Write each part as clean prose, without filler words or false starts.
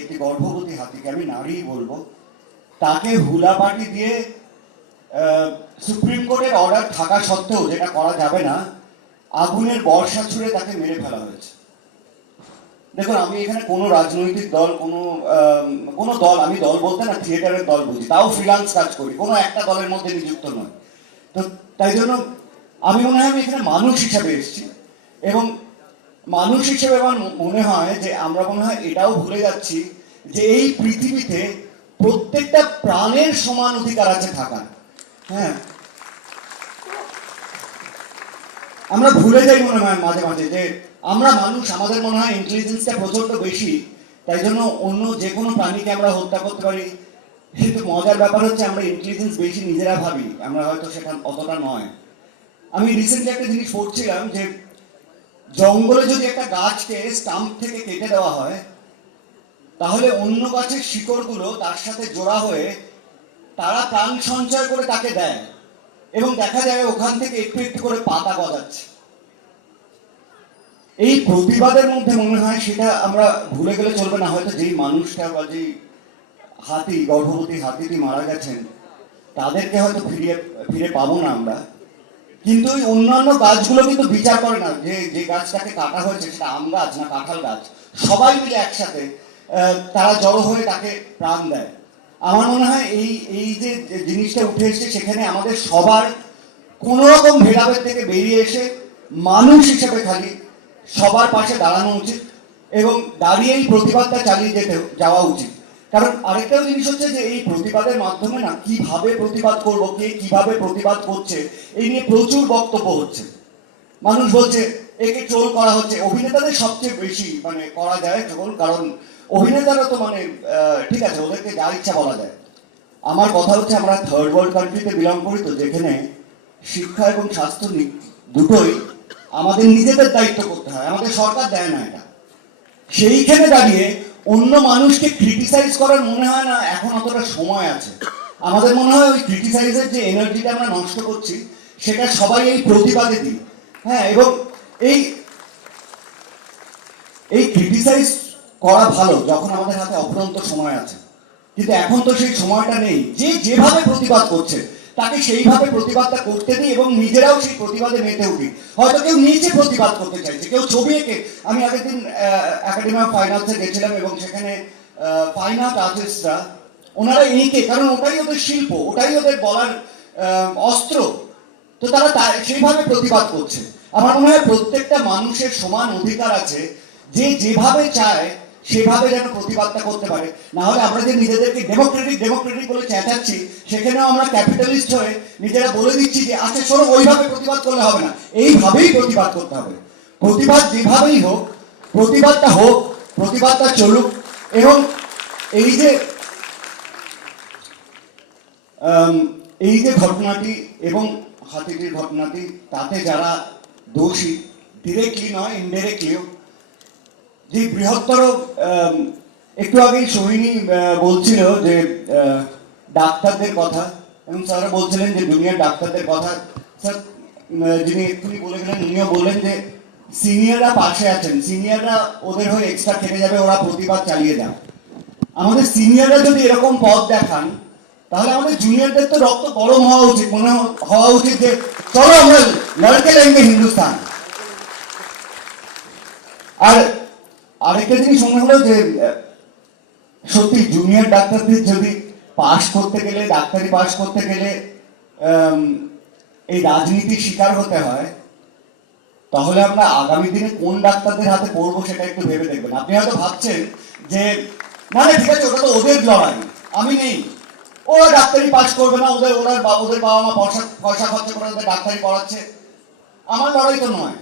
একটি গর্ভবতী হাতিকে, আমি নারী বলবো, তাকে হুলাবাটি দিয়ে সুপ্রিম কোর্টের অর্ডার থাকা সত্ত্বেও, যেটা করা যাবে না, আগুনের বর্ষা ছুড়ে তাকে মেরে ফেলা হয়েছে। দেখুন, আমি এখানে কোনো রাজনৈতিক দল, কোনো দল, আমি দল বলতে না থিয়েটারের দল বুঝি, তাও ফ্রিল্যান্স কাজ করি, কোনো একটা দলের মধ্যে নিযুক্ত নয়। তো তাই জন্য আমি মনে হয় আমি এখানে মানুষ হিসাবে এসেছি, এবং মানুষ হিসেবে আমার মনে হয় যে আমরা মনে হয় এটাও ভুলে যাচ্ছি যে এই পৃথিবীতে প্রত্যেকটা প্রাণের সমান অধিকার আছে থাকার। হ্যাঁ, আমরা ভুলে যাই মনে হয় মাঝে মাঝে যে আমরা মানুষ, আমাদের মনে হয় ইন্টেলিজেন্সটা প্রচন্ড বেশি, তাই জন্য অন্য যে কোনো প্রাণীকে আমরা হত্যা করতে পারি। কিন্তু মজার ব্যাপার হচ্ছে আমরা ইন্টেলিজেন্স বেশি নিজেরা ভাবি, আমরা হয়তো সেটা অতটা নয়। আমি রিসেন্টলি একটা জিনিস পড়ছিলাম যে জঙ্গলে যদি একটা গাছকে স্টাম্প থেকে কেটে দেওয়া হয়, তাহলে অন্য গাছের শিকড়গুলো তার সাথে জোড়া হয়ে তারা প্রাণ সঞ্চয় করে তাকে দেয়, এবং দেখা যায় ওখান থেকে একটু একটু করে পাতা গজাচ্ছে। এই প্রতিবাদের মধ্যে মনে হয় সেটা আমরা ভুলে গেলে চলবে না। হয়তো যেই মানুষটা বা যেই হাতি, গর্ভবতী হাতিটি মারা গেছেন, তাদেরকে হয়তো ফিরে পাবো না আমরা, কিন্তু ওই অন্যান্য গাছগুলো কিন্তু বিচার করে না যে যে গাছটাকে কাটা হয়েছে সেটা আম গাছ না কাঁঠাল গাছ। সবাই মিলে একসাথে তারা জড়ো হয়ে তাকে প্রাণ দেয়। আমার মনে হয় এই এই যে জিনিসটা উঠে এসেছে, সেখানে আমাদের সবার কোনো রকম ভেদাভেদ থেকে বেরিয়ে এসে মানুষ হিসেবে খালি সবার পাশে দাঁড়ানো উচিত, এবং দাঁড়িয়ে এই প্রতিবাদটা চালিয়ে যাওয়া উচিত। কারণ আরেকটাও জিনিস হচ্ছে যে এই প্রতিবাদের মাধ্যমে না, কিভাবে প্রতিবাদ করবো, কে কিভাবে প্রতিবাদ করছে, এই নিয়ে প্রচুর বক্তব্য হচ্ছে। মানুষ বলছে একে ট্রোল করা হচ্ছে। অভিনেতাদের সবচেয়ে বেশি মানে করা যায় ট্রোল, কারণ অভিনেতারা তো মানে ঠিক আছে, ওদেরকে যা ইচ্ছা বলা যায়। আমার কথা হচ্ছে আমরা থার্ড ওয়ার্ল্ড কান্ট্রিতে বিলং করি, তো যেখানে শিক্ষা এবং স্বাস্থ্য দুটোই আমাদের নিজেদের দায়িত্ব করতে হয়, আমাদের সরকার দেয় না এটা। সেইখানে দাঁড়িয়ে অন্য মানুষকে ক্রিটিসাইজ করার মনে হয় না এখন অতটা সময় আছে। আমাদের মনে হয় ওই ক্রিটিসাইজের যে এনার্জিটা আমরা নষ্ট করছি, সেটা সবাই এই প্রতিবাদে দিই। হ্যাঁ, এবং এই এই ক্রিটিসাইজ করা ভালো যখন আমাদের হাতে অফুরন্ত সময় আছে, কিন্তু এখন তো সেই সময়টা নেই। যে যেভাবে প্রতিবাদ করছে তাকে সেইভাবে প্রতিবাদটা করতে দিই, এবং নিজেরাও সেই প্রতিবাদে মেতে উঠি। হয়তো কেউ নিচে প্রতিবাদ করতে চাইছে, কেউ ছবি এঁকে। আমি আগের দিন একাডেমি অফ ফাইন আর্টসে গেছিলাম, এবং সেখানে ফাইন আর্ট আর্টিস্টরা ওনারা এঁকে, কারণ ওটাই ওদের শিল্প, ওটাই ওদের বলার অস্ত্র, তো তারা সেইভাবে প্রতিবাদ করছে। আমার মনে হয় প্রত্যেকটা মানুষের সমান অধিকার আছে, যে যেভাবে চায় সেভাবে যেন প্রতিবাদটা করতে পারে। না হলে আমরা যে নিজেদেরকে ডেমোক্রেটিক ডেমোক্রেটিক বলে চেঁচাচ্ছি, সেখানেও আমরা ক্যাপিটালিস্ট হয়ে নিজেরা বলে দিচ্ছি যে আচ্ছা শোনো, ওইভাবে প্রতিবাদ করলে হবে না, এইভাবেই প্রতিবাদ করতে হবে। প্রতিবাদ যেভাবেই হোক, প্রতিবাদটা হোক, প্রতিবাদটা চলুক। এবং এই যে এই যে ঘটনাটি এবং হাতিটির ঘটনাটি, তাতে যারা দোষী, ডিরেক্টলি নয় ইনডাইরেক্টলিও, যে বৃহত্তর, একটু আগেই সোহিনী বলছিল যে ডাক্তারদের কথা, এবং স্যার বলছিলেন যে দুনিয়ার ডাক্তারদের কথা। স্যার যিনি এক্ষুনি বলে গেলেন, উনিও বললেন যে সিনিয়ররা পাশে আছেন, সিনিয়ররা ওদের হয়ে এক্সট্রা খেটে যাবে, ওরা প্রতিবাদ চালিয়ে যান। আমাদের সিনিয়ররা যদি এরকম পথ দেখান, তাহলে আমাদের জুনিয়রদের তো রক্ত গরম হওয়া উচিত, মনে হওয়া উচিত যে চলো আমরা লড়কে লেঙ্গে হিন্দুস্তান। আর আরেকটা জিনিস মনে হলো যে সত্যি জুনিয়র ডাক্তারদের যদি পাশ করতে গেলে, ডাক্তারি পাশ করতে গেলে এই রাজনীতির শিকার হতে হয়, তাহলে আমরা আগামী দিনে কোন ডাক্তারদের হাতে পড়বো সেটা একটু ভেবে দেখবেন। আপনি হয়তো ভাবছেন যে না না ঠিক আছে, ওটা তো ওদের লড়াই, আমি নেই, ওরা ডাক্তারি পাস করবে না, ওদের বাবা মা পয়সা খরচা করে ওদের ডাক্তারি পড়াচ্ছে, আমার লড়াই তো নয়।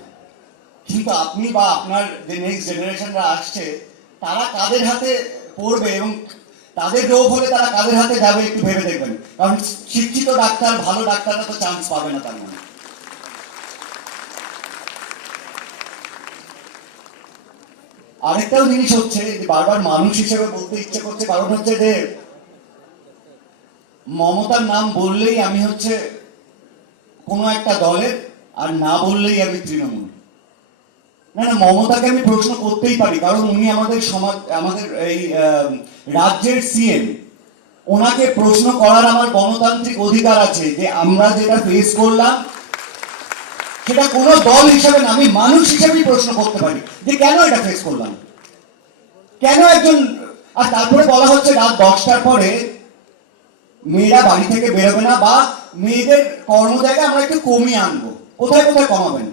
কিন্তু আপনি বা আপনার যে নেক্সট জেনারেশনরা আসছে, তারা কাদের হাতে পড়বে এবং তাদের রোগ হলে তারা কাদের হাতে যাবে একটু ভেবে দেখবেন। কারণ শিক্ষিত ডাক্তার, ভালো ডাক্তাররা তো চান্স পাবে না তার মানে। আরেকটাও জিনিস হচ্ছে যে বারবার মানুষ হিসেবে বলতে ইচ্ছে করছে, কারণ হচ্ছে যে মমতার নাম বললেই আমি হচ্ছে কোনো একটা দলের, আর না বললেই আমি তৃণমূল। না না, মমতাকে আমি প্রশ্ন করতেই পারি, কারণ উনি আমাদের সমাজ, আমাদের এই রাজ্যের সিএম। ওনাকে প্রশ্ন করার আমার গণতান্ত্রিক অধিকার আছে যে আমরা যেটা ফেস করলাম সেটা কোনো দল হিসাবে না, আমি মানুষ হিসেবেই প্রশ্ন করতে পারি যে কেন এটা ফেস করলাম, কেন একজন। আর তারপরে বলা হচ্ছে রাত 10টার পরে মেয়েরা বাড়ি থেকে বেরোবে না, বা মেয়েদের কর্মজায়গা আমরা একটু কমিয়ে আনবো। কোথায় কোথায় কমাবেন?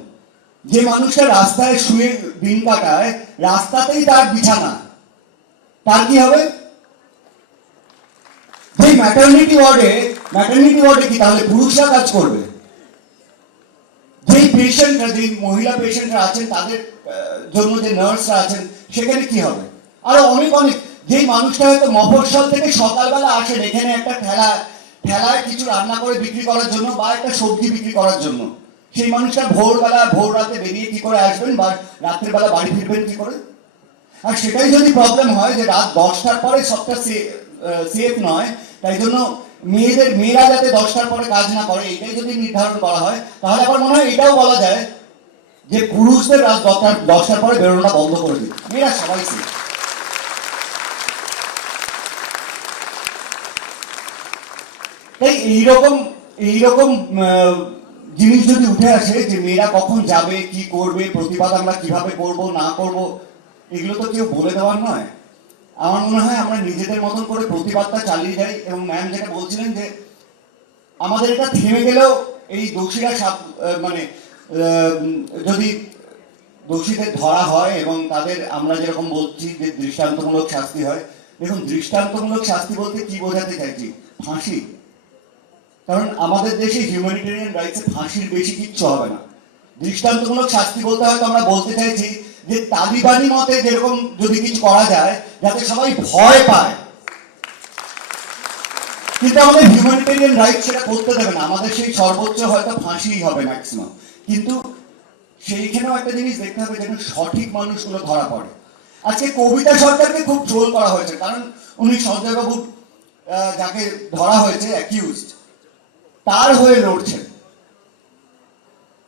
যে মানুষটা রাস্তায় শুয়ে দিন কাটায়, রাস্তাতেই তার বিছানা, তার কি হবে? যে ম্যাটারনিটি ওয়ার্ডে কি তাহলে পুরুষরা কাজ করবে? যেই পেশেন্টরা, যেই মহিলা পেশেন্টরা আছেন তাদের জন্য যে নার্সরা আছেন সেখানে কি হবে? আরো অনেক অনেক, যেই মানুষটা হয়তো মফস্বল থেকে সকালবেলা আসেন এখানে একটা ঠেলায় কিছু রান্না করে বিক্রি করার জন্য বা একটা সবজি বিক্রি করার জন্য, সেই মানুষটা ভোর রাতে বেরিয়ে কি করে আসবেন, বা রাত্রের বেলা বাড়ি ফিরবেন কি করে? আর সেটাই যদি প্রবলেম হয় যে রাত 10টার পরে সবটা সেফ নয়, তাই জন্য মেয়েরা যাতে 10টার পরে কাজ না করে এটাই যদি নির্ধারণ করা হয়, তাহলে আমার মনে হয় এটাও বলা যায় যে পুরুষদের রাত 10টার পরে বেরোনোটা বন্ধ করে দিন, মেয়েরা সবাই সেফ। তাই এইরকম জিনিস যদি উঠে আসে যে মেয়েরা কখন যাবে, কি করবে, প্রতিবাদ আমরা কিভাবে করব না করব, এগুলো তো কেউ বলে দেওয়ার নয়। আমার মনে হয় আমরা নিজেদের মতন করে প্রতিবাদটা চালিয়ে যাই। এবং ম্যাম যেটা বলছিলেন যে আমাদের এটা থেমে গেলেও এই দোষীরা মানে যদি দোষীদের ধরা হয় এবং তাদের আমরা যেরকম বলছি যে দৃষ্টান্তমূলক শাস্তি হয়, দেখুন দৃষ্টান্তমূলক শাস্তি বলতে কি বোঝাতে চাইছি? ফাঁসি। কারণ আমাদের দেশে হিউম্যানিটেরিয়ান রাইটসে ফাঁসির বেশি কিচ্ছু হবে না। দৃষ্টান্তমূলক শাস্তি বলতে হয়তো আমরা বলতে চাইছি যে তালিবানি মতে যেরকম যদি কিছু করা যায় যাতে সবাই ভয় পায়, কিন্তু আমাদের হিউম্যানিটেরিয়ান রাইট সেটা করতে দেবে না। আমাদের সেই সর্বোচ্চ হয়তো ফাঁসিই হবে ম্যাক্সিমাম, কিন্তু সেইখানেও একটা জিনিস দেখতে হবে যেন সঠিক মানুষগুলো ধরা পড়ে। আজকে কবিতা সরকারকে খুব ট্রোল করা হয়েছে, কারণ উনি সঞ্জয় বাবু যাকে ধরা হয়েছে অ্যাকিউজড, তার হয়ে লড়ছেন।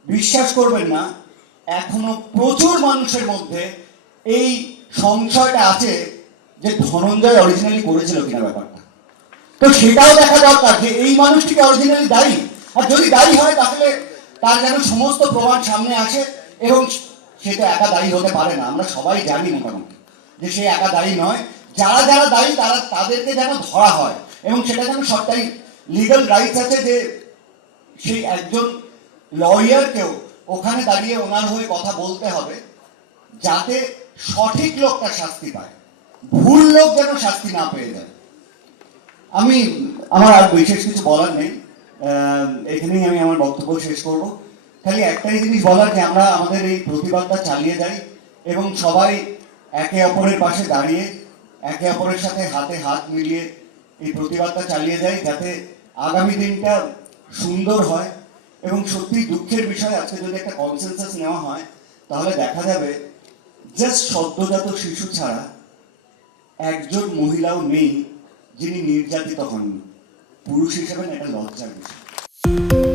বিশ্বাস করবেন না, এখনো প্রচুর মানুষের মধ্যে এই সংশয়টা আছে যে ধনঞ্জয় অরিজিনালি করেছিল কিনা ব্যাপারটা। তো সেটাও দেখা দরকার যে এই মানুষটি কি অরিজিনালি দায়ী, আর যদি দায়ী হয় তাহলে তার যেন সমস্ত প্রমাণ সামনে আসে। এবং সে তো একা দায়ী হতে পারে না, আমরা সবাই জানি মোটামুটি যে সে একা দায়ী নয়। যারা যারা দায়ী তাদেরকে যেন ধরা হয়, এবং সেটা যেন সবটাই লিগাল রাইটস আছে যে সেই একজন লয়ারকেও ওখানে দাঁড়িয়ে ওনার হয়ে কথা বলতে হবে যাতে সঠিক লোকটা শাস্তি পায়, ভুল লোক যেন শাস্তি না পেয়ে যায়। আমার আর বিশেষ কিছু বলার নেই, এখানেই আমি আমার বক্তব্য শেষ করব। খালি একটাই জিনিস বলার যে আমরা আমাদের এই প্রতিবাদটা চালিয়ে যাই এবং সবাই একে অপরের পাশে দাঁড়িয়ে একে অপরের সাথে হাতে হাত মিলিয়ে এই প্রতিবাদটা চালিয়ে যাই, যাতে আগামী দিনটা সুন্দর হয়। এবং সত্যি দুঃখের বিষয়, আজকে যদি একটা কনসেনসাস নেওয়া হয় তাহলে দেখা যাবে জাস্ট সদ্যজাত শিশু ছাড়া একজন মহিলাও নেই যিনি নির্যাতিত হননি। পুরুষ হিসেবে এটা লজ্জার বিষয়।